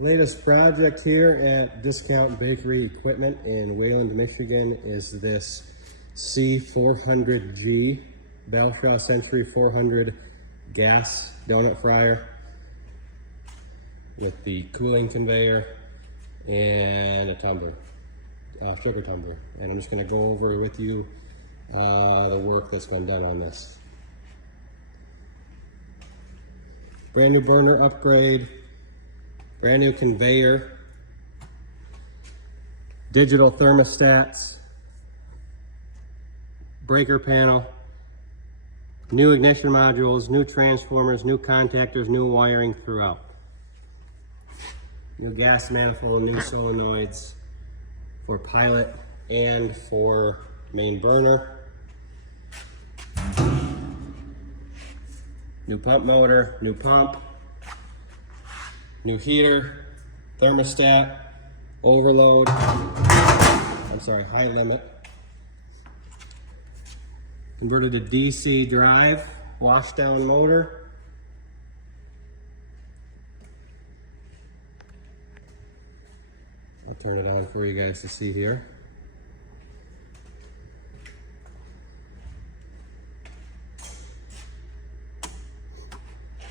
Latest project here at Discount Bakery Equipment in Wayland, Michigan is this C400G Belshaw Century 400 gas donut fryer with the cooling conveyor and a tumbler, sugar tumbler. And I'm just going to go over with you the work that's been done on this. Brand new burner upgrade, brand new conveyor, digital thermostats, breaker panel, new ignition modules, new transformers, new contactors, new wiring throughout. New gas manifold, new solenoids for pilot and for main burner. New pump motor, new pump, new heater, thermostat, overload, high limit. Converted to DC drive, washdown motor. I'll turn it on for you guys to see here.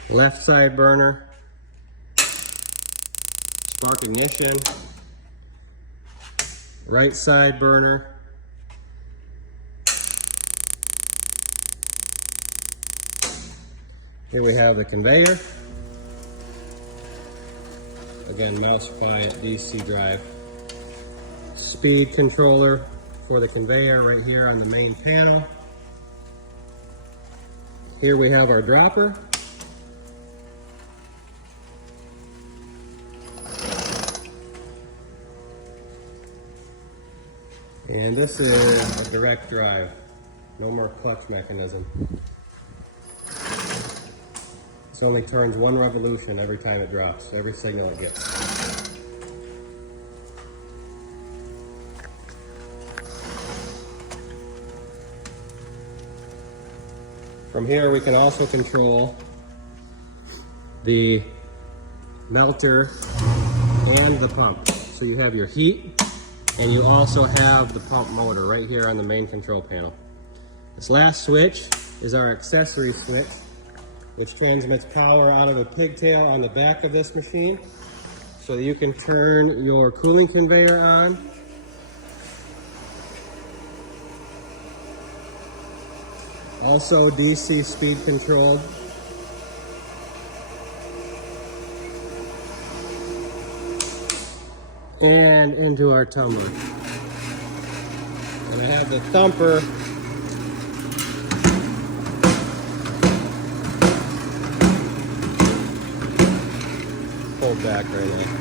Left side burner, spark ignition, right side burner, here we have the conveyor, again mouse quiet DC drive, speed controller for the conveyor right here on the main panel. Here we have our dropper. And this is a direct drive, no more clutch mechanism. This only turns one revolution every time it drops, every signal it gets. From here we can also control the melter and the pump. So you have your heat, and you also have the pump motor right here on the main control panel. This last switch is our accessory switch, which transmits power out of a pigtail on the back of this machine so that you can turn your cooling conveyor on. Also DC speed controlled. And into our tumbler. And I have the thumper pulled back right now.